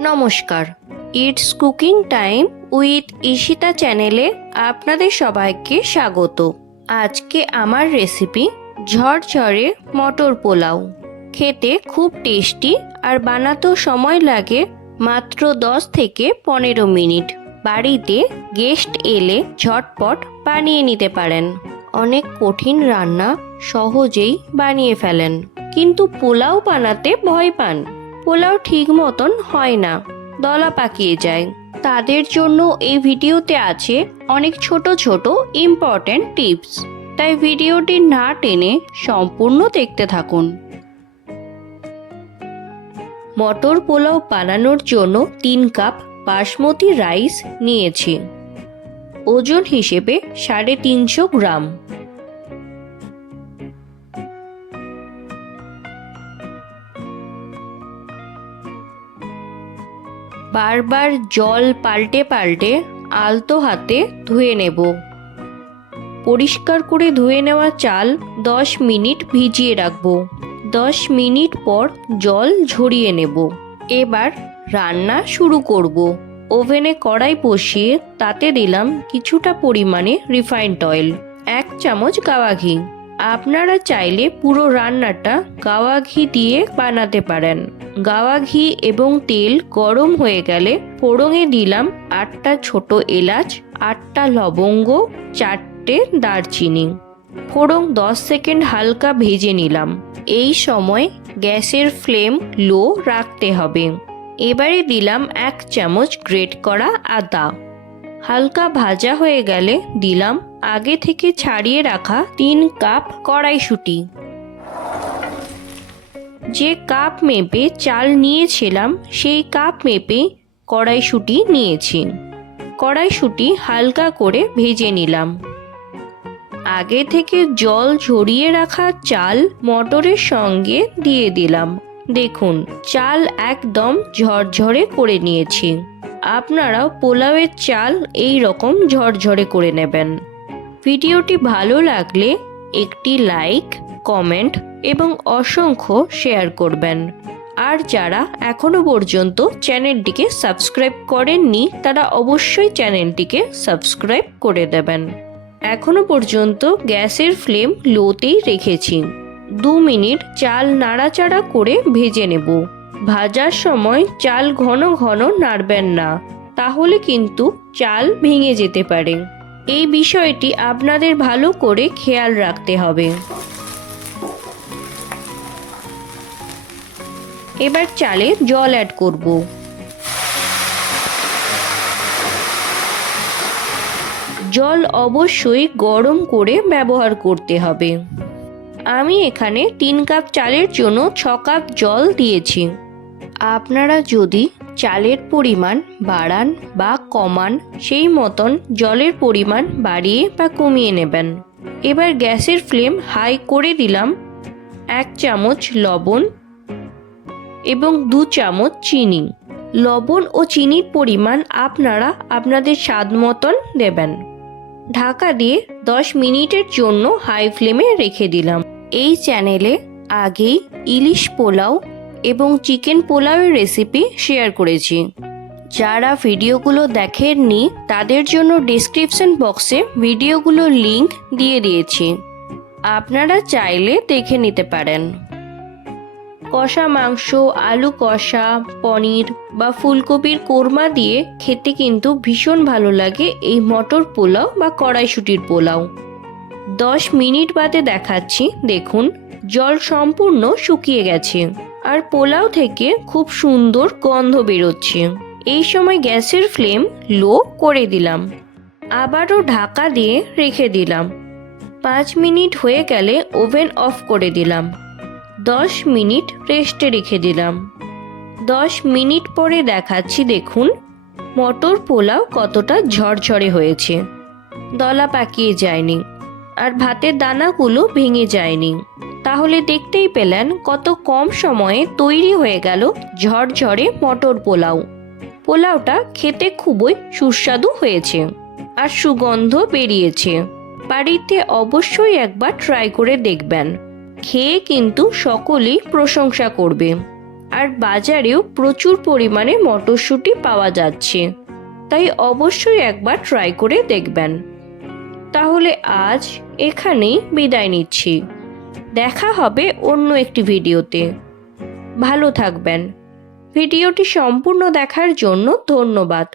নমস্কার, it's cooking time with Ishita চ্যানেলে আপনাদের সবাইকে স্বাগত। আজকে আমার রেসিপি ঝরঝরে মটর পোলাও। খেতে খুব টেস্টি আর বানাতেও সময় লাগে মাত্র 10 থেকে 15 মিনিট। বাড়িতে গেস্ট এলে ঝটপট বানিয়ে নিতে পারেন। অনেক কঠিন রান্না সহজেই বানিয়ে ফেলেন, কিন্তু পোলাও বানাতে ভয় পান। পোলাও ঠিক মতন হয় না, দলা পাকিয়ে যায়। তাদের জন্য এই ভিডিওতে আছে অনেক ছোট ছোট ইম্পর্ট্যান্ট টিপস, তাই ভিডিওটি না টেনে সম্পূর্ণ দেখতে থাকুন। মটর পোলাও বানানোর জন্য 3 কাপ বাসমতি রাইস নিয়েছি। ওজন হিসেবে 350 গ্রাম। বারবার জল পাল্টে পাল্টে আলতো হাতে ধুয়ে নেব। পরিষ্কার করে ধুয়ে নেওয়া চাল 10 মিনিট ভিজিয়ে রাখব। 10 মিনিট পর জল ঝরিয়ে নেব। এবার রান্না শুরু করব। ওভেনে কড়াই বসিয়ে তাতে দিলাম কিছুটা পরিমাণে রিফাইন্ড অয়েল, 1 চামচ গাওয়া ঘি। আপনারা চাইলে পুরো রান্নাটা গাওয়া ঘি দিয়ে বানাতে পারেন। গাওয়া ঘি এবং তেল গরম হয়ে গেলে ফোড়নে দিলাম 8টা ছোট এলাচ, 8টা লবঙ্গ, 4টে দারচিনি। ফোড়ন 10 সেকেন্ড হালকা ভেজে নিলাম। এই সময় গ্যাসের ফ্লেম লো রাখতে হবে। এবারে দিলাম 1 চামচ গ্রেট করা আদা। হালকা ভাজা হয়ে গেলে দিলাম আগে থেকে ছাড়িয়ে রাখা 3 কাপ কড়াইশুঁটি। যে কাপ মেপে চাল নিয়েছিলাম সেই কাপ মেপে কড়াইশুঁটি নিয়েছি। কড়াইশুঁটি হালকা করে ভেজে নিলাম। আগে থেকে জল ঝরিয়ে রাখা চাল মটরের সঙ্গে দিয়ে দিলাম। দেখুন, চাল একদম ঝরঝরে করে নিয়েছি। আপনারাও পোলাওয়ের চাল এই রকম ঝরঝরে করে নেবেন। ভিডিওটি ভালো লাগলে একটি লাইক, কমেন্ট এবং অসংখ্য শেয়ার করবেন। আর যারা এখনো পর্যন্ত চ্যানেলটিকে সাবস্ক্রাইব করেননি তারা অবশ্যই চ্যানেলটিকে সাবস্ক্রাইব করে দেবেন। এখনো পর্যন্ত গ্যাসের ফ্লেম লোতেই রেখেছি। 2 মিনিট চাল নাড়াচাড়া করে ভেজে নেব। ভাজার সময় চাল ঘন ঘন নাড়বেন না, তাহলে কিন্তু চাল ভেঙে যেতে পারে। এই বিষয়টি আপনাদের ভালো করে খেয়াল রাখতে হবে। এবার চালে জল অ্যাড করব। জল অবশ্যই গরম করে ব্যবহার করতে হবে। আমি এখানে 3 কাপ চালের জন্য 6 কাপ জল দিয়েছি। আপনারা যদি চালের পরিমাণ বাড়ান বা কমান সেই মতন জলের পরিমাণ বাড়িয়ে বা কমিয়ে নেবেন। এবার গ্যাসের ফ্লেম হাই করে দিলাম। 1 চামচ লবণ এবং 2 চামচ চিনি। লবণ ও চিনির পরিমাণ আপনারা আপনাদের স্বাদ মতন দেবেন। ঢাকা দিয়ে 10 মিনিটের জন্য হাই ফ্লেমে রেখে দিলাম। এই চ্যানেলে আগেই ইলিশ পোলাও এবং চিকেন পোলাওয়ের রেসিপি শেয়ার করেছি। যারা ভিডিওগুলো দেখেননি তাদের জন্য ডেসক্রিপশন বক্সে ভিডিওগুলোর লিংক দিয়ে দিয়েছি, আপনারা চাইলে দেখে নিতে পারেন। কষা মাংস, আলু কষা, পনির বা ফুলকপির কোরমা দিয়ে খেতে কিন্তু ভীষণ ভালো লাগে এই মটর পোলাও বা কড়াইশুঁটির পোলাও। 10 মিনিট বাদে দেখাচ্ছি। দেখুন, জল সম্পূর্ণ শুকিয়ে গেছে আর পোলাও থেকে খুব সুন্দর গন্ধ বেরোচ্ছে। এই সময় গ্যাসের ফ্লেম লো করে দিলাম। আবারও ঢাকা দিয়ে রেখে দিলাম। 5 মিনিট হয়ে গেলে ওভেন অফ করে দিলাম। 10 মিনিট রেস্টে রেখে দিলাম। 10 মিনিট পরে দেখাচ্ছি। দেখুন, মটর পোলাও কতটা ঝরঝরে হয়েছে, দলা পাকিয়ে যায়নি আর ভাতের দানাগুলো ভেঙে যায়নি। তাহলে দেখতেই পেলেন কত কম সময়ে তৈরি হয়ে গেল ঝরঝরে মটর পোলাও। পোলাওটা খেতে খুবই সুস্বাদু হয়েছে আর সুগন্ধ বেরিয়েছে। বাড়িতে অবশ্যই একবার ট্রাই করে দেখবেন। খেয়ে কিন্তু সকলেই প্রশংসা করবে। আর বাজারেও প্রচুর পরিমাণে মটরশুঁটি পাওয়া যাচ্ছে, তাই অবশ্যই একবার ট্রাই করে দেখবেন। তাহলে আজ এখানেই বিদায় নিচ্ছি। দেখা হবে অন্য একটি ভিডিওতে। ভালো থাকবেন। ভিডিওটি সম্পূর্ণ দেখার জন্য ধন্যবাদ।